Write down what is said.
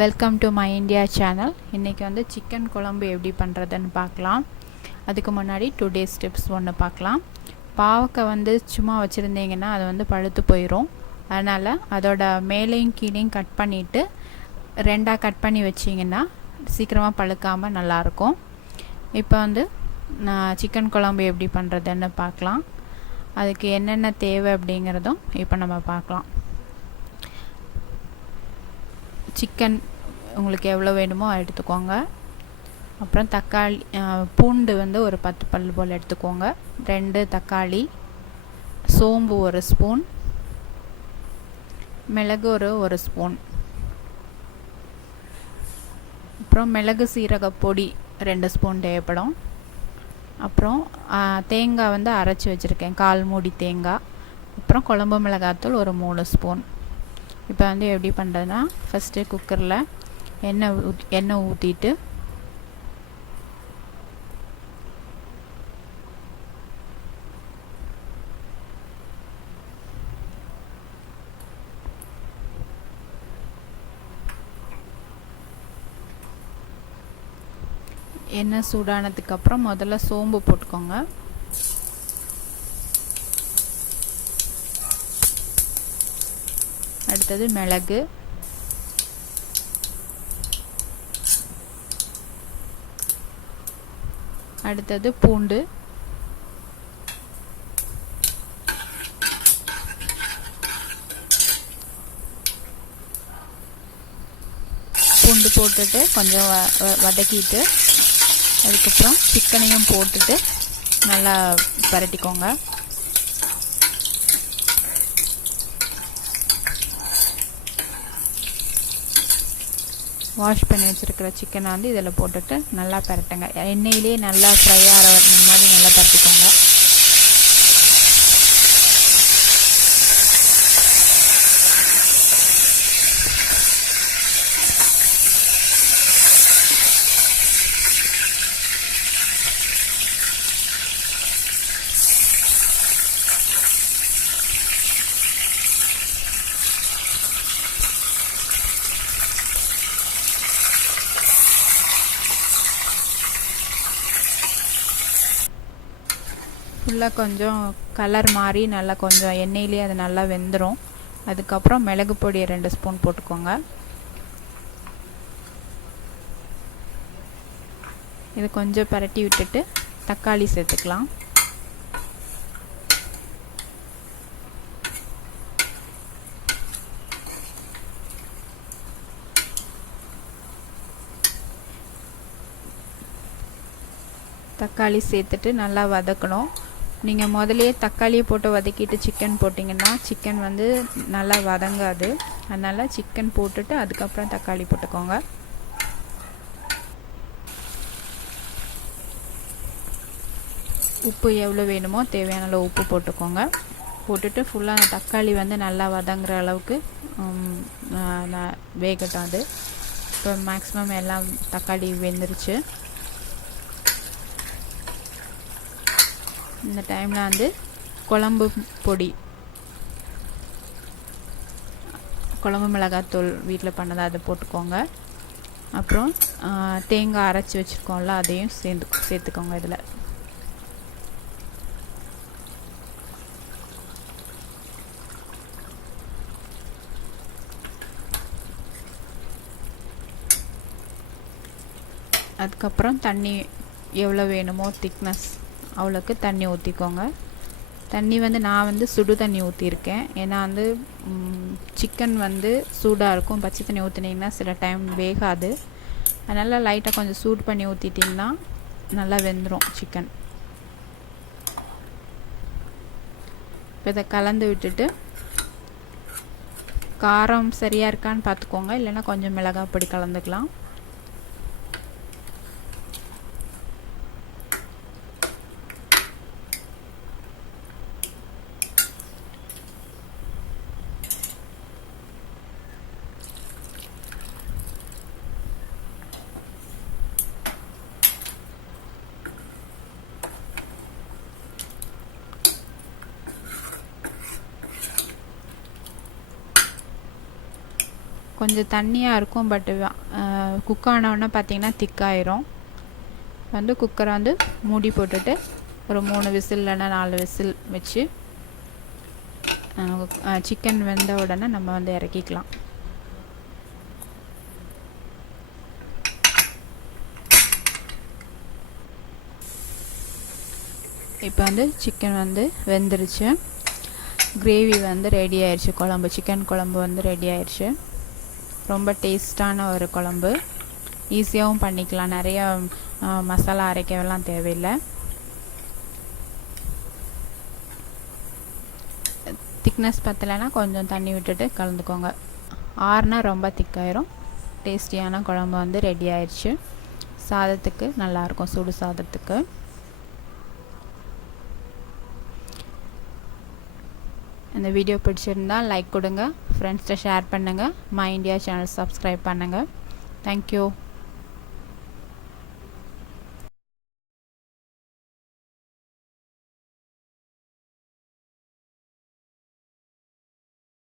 Welcome to my India channel. இன்றைக்கி வந்து chicken குழம்பு எப்படி பண்ணுறதுன்னு பார்க்கலாம். அதுக்கு முன்னாடி டுடேஸ் டிப்ஸ் ஒன்று பார்க்கலாம். பாவக்காய் வந்து சும்மா வச்சுருந்தீங்கன்னா அது வந்து பழுத்து போயிடும். அதனால் அதோட மேலேயும் கீழேயும் கட் பண்ணிவிட்டு ரெண்டாக கட் பண்ணி வச்சிங்கன்னா சீக்கிரமாக பழுக்காமல் நல்லாயிருக்கும். இப்போ வந்து நான் சிக்கன் குழம்பு எப்படி பண்ணுறதுன்னு பார்க்கலாம். அதுக்கு என்னென்ன தேவை அப்படிங்கிறதும் இப்போ நம்ம பார்க்கலாம். சிக்கன் உங்களுக்கு எவ்வளோ வேணுமோ எடுத்துக்கோங்க. அப்புறம் தக்காளி, பூண்டு வந்து ஒரு 10 பல் போல் எடுத்துக்கோங்க. 2 தக்காளி, சோம்பு 1 ஸ்பூன், மிளகு ஒரு ஸ்பூன், அப்புறம் மிளகு சீரக பொடி 2 ஸ்பூன் தேவைப்படும். அப்புறம் தேங்காய் வந்து அரைச்சி வச்சுருக்கேன், 1/4 மூடி தேங்காய். அப்புறம் குழம்பு மிளகாத்தூள் ஒரு 3 ஸ்பூன். இப்போ வந்து எப்படி பண்ணுறதுன்னா, ஃபஸ்ட்டு குக்கரில் எண்ணெய் ஊற்றிட்டு எண்ணெய் சூடானதுக்கப்புறம் முதல்ல சோம்பு போட்டுக்கோங்க. அடுத்தது மிளகு, அடுத்தது பூண்டு, பூண்டு போட்டுட்டு கொஞ்சம் வதக்கிட்டு அதுக்கப்புறம் சிக்கனையும் போட்டுட்டு நல்லா பரட்டிக்கோங்க. வாஷ் பண்ணி வச்சுருக்கிற சிக்கனை வந்து இதில் போட்டுட்டு நல்லா பரட்டுங்க. எண்ணெயிலே நல்லா ஃப்ரை ஆகிற மாதிரி நல்லா பரட்டிக்கோங்க. ஃபுல்லாக கொஞ்சம் கலர் மாறி நல்லா கொஞ்சம் எண்ணெயிலே அது நல்லா வெந்துடும். அதுக்கப்புறம் மிளகு பொடியை 2 ஸ்பூன் போட்டுக்கோங்க. இது கொஞ்சம் பரட்டி விட்டுட்டு தக்காளி சேர்த்துக்கலாம். தக்காளி சேர்த்துட்டு நல்லா வதக்கணும். நீங்கள் முதலே தக்காளியை போட்டு வதக்கிட்டு சிக்கன் போட்டிங்கன்னா சிக்கன் வந்து நல்லா வதங்காது. அதனால் சிக்கன் போட்டுட்டு அதுக்கப்புறம் தக்காளி போட்டுக்கோங்க. உப்பு எவ்வளோ வேணுமோ தேவையான அளவு உப்பு போட்டுக்கோங்க. போட்டுட்டு ஃபுல்லாக தக்காளி வந்து நல்லா வதங்குற அளவுக்கு வேகட்டும். அது இப்போ மேக்ஸிமம் எல்லாம் தக்காளி வெந்துருச்சு. இந்த டைமில் வந்து குழம்பு பொடி, குழம்பு மிளகாத்தூள் வீட்டில் பண்ணதை அதை போட்டுக்கோங்க. அப்புறம் தேங்காய் அரைச்சி வச்சுருக்கோம்ல அதையும் சேர்த்துக்கோங்க. இதில் அதுக்கப்புறம் தண்ணி எவ்வளோ வேணுமோ திக்னஸ் அவ்வளோக்கு தண்ணி ஊற்றிக்கோங்க. தண்ணி வந்து நான் வந்து சுடு தண்ணி ஊற்றிருக்கேன். ஏன்னா வந்து சிக்கன் வந்து சூடாக இருக்கும். பச்சை தண்ணி ஊற்றினீங்கன்னா சில டைம் வேகாது. அதனால் லைட்டாக கொஞ்சம் சூடு பண்ணி ஊற்றிட்டிங்கன்னா நல்லா வெந்துடும் சிக்கன். இப்போ இதை கலந்து விட்டுட்டு காரம் சரியாக இருக்கான்னு பார்த்துக்கோங்க. இல்லைன்னா கொஞ்சம் மிளகாய் பொடி கலந்துக்கலாம். கொஞ்சம் தண்ணியாக இருக்கும். பட் குக் ஆனவுடனே பார்த்திங்கன்னா திக்காயிரும். வந்து குக்கரை வந்து மூடி போட்டுட்டு ஒரு 3 விசில் இல்லைன்னா 4 விசில் வச்சு சிக்கன் வெந்த உடனே நம்ம வந்து இறக்கிக்கலாம். இப்போ வந்து சிக்கன் வந்து வெந்துருச்சு. கிரேவி வந்து ரெடி ஆயிடுச்சு. குழம்பு, சிக்கன் குழம்பு வந்து ரெடி ஆயிடுச்சு. ரொம்ப டேஸ்டான ஒரு குழம்பு. ஈஸியாகவும் பண்ணிக்கலாம். நிறைய மசாலா அரைக்கவெல்லாம் தேவையில்லை. திக்னஸ் பத்தலைன்னா கொஞ்சம் தண்ணி விட்டுட்டு கலந்துக்கோங்க. ஆறுனா ரொம்ப திக்காயிரும். டேஸ்டியான குழம்பு வந்து ரெடி ஆயிடுச்சு. சாதத்துக்கு நல்லாயிருக்கும், சுடு சாதத்துக்கு. இந்த வீடியோ பிடிச்சிருந்தால் லைக் கொடுங்க, ஃப்ரெண்ட்ஸ்கிட்ட ஷேர் பண்ணுங்கள், மை இந்தியா சேனல் சப்ஸ்கிரைப் பண்ணுங்கள். தேங்க்யூ.